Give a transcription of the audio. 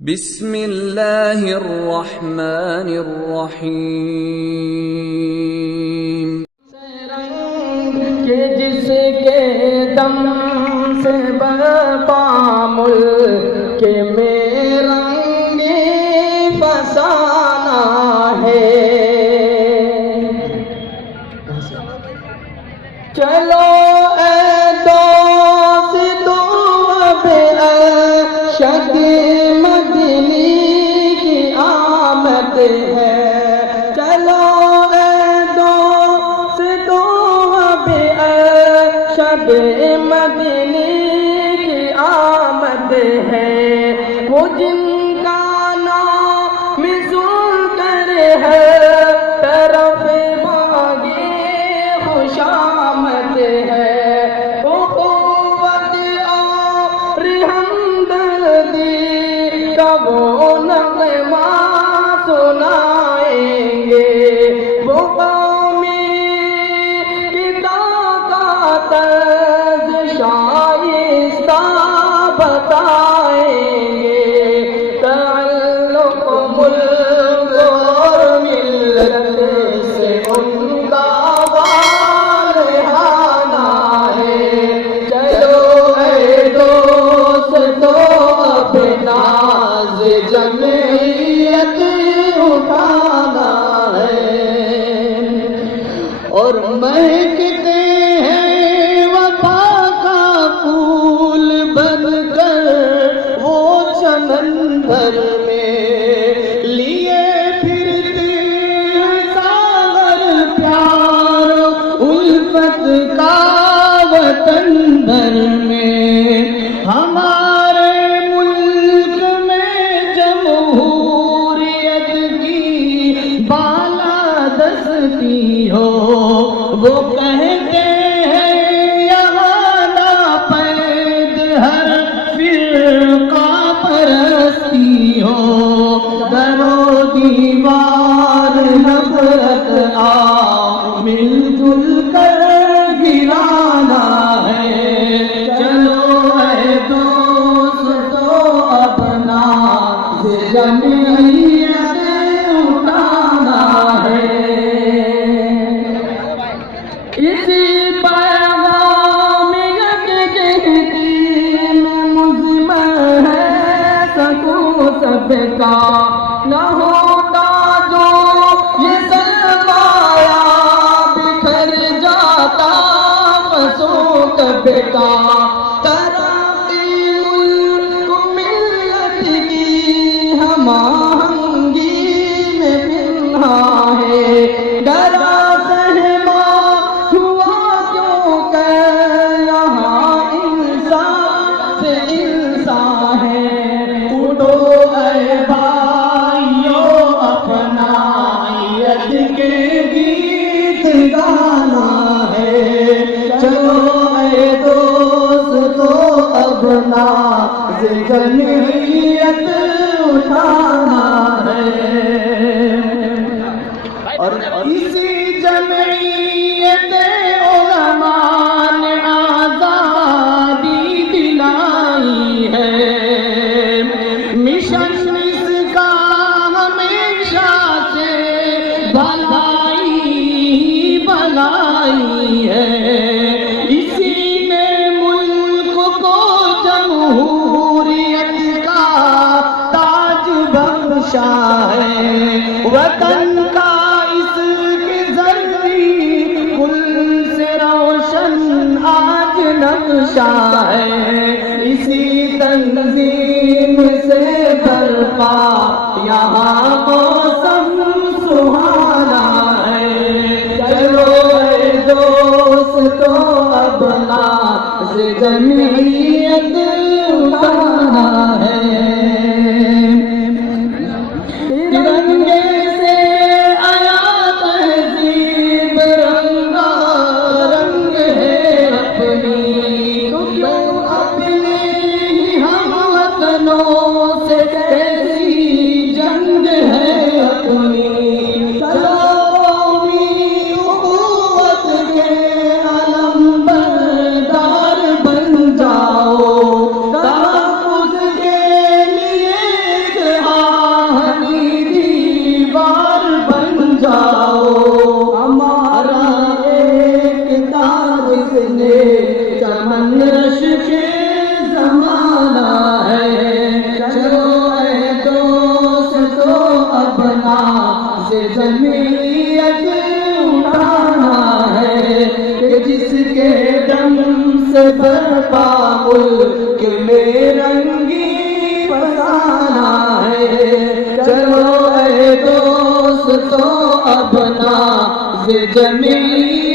بسم اللہ الرحمن الرحیم۔ کہ جس کے دم سے برپا ملک میں رنگ فسانہ ہے، چلو اے دوستو اب ارشد مدنی کی آمد ہے، چلو اے دوستو اب ارشد مدنی کی آمد ہے، وہ جن کا نام ذل کر ہے طرف باغِ خوشامد ہے، وہ قوت اور ہمدردی کا وہ نغمہ سنائیں گے، وہ قومی طرز شائستہ بتائیں گے، تعلق ملک اور ملت سے ان کا والہانہ ہے، چلو اے دوستو اب ناز جمعیت اٹھانا ہے، اور مہکتے ہیں وفا کا پھول بن کر وہ چمن بھر میں، لیے پھرتے ہیں ساغر پیار الفت کا وطن بھر میں، ہمارے ملک میں جمہوریت کی بالادستی ہو، وہ کہتے ہیں یہاں ناپید ہر فرقہ پرستی ہو، در و دیوار نفرت آ مل جل کر گرانا ہے، چلو اے دوستو اب ناز جمعیت اٹھانا ہے، اسی پیغام یکجہتی میں مضمر ہے سکو سب کا، نہ ہوتا جو یہ سرمایہ بکھر جاتا فسوں کب کا، ترقی ملک ملت کی ہم آہنگی میں پنہا ہے، ڈرا سہما ہوا کیوں کہ یہاں انسان سے انسان ہے، اٹھو اے بھائیو اپنائیت کے گیت گانا ہے، چلو اے دوستو اب ناز جمعیت اٹھانا ہے، اور اسی جمعیت علماء نے آزادی دلائی ہے، مشن اس کا ہمیشہ سے بھلائی بنائی ہے، اسی نے ملک کو جمہوریت کا تاج بخشا ہے، وطن کا اس کی زرعی گل سے روشن آج نقشہ ہے، اسی تنظیم سے برپا یہاں موسم سہانا ہے، چلو اے دوستو اب ناز جمعیت اٹھانا ہے، ترنگے سے آیا تہذیب رنگا رنگ ہے اپنی، کیوں اپنے ہی ہم وطنوں سے کیسی جنگ ہے اپنی، قومی اخوت کے علم بردار بن جاؤ، تحفظ کے سے برپا ملک میں رنگی فسانہ ہے، چلو اے دوستو اب ناز جمیل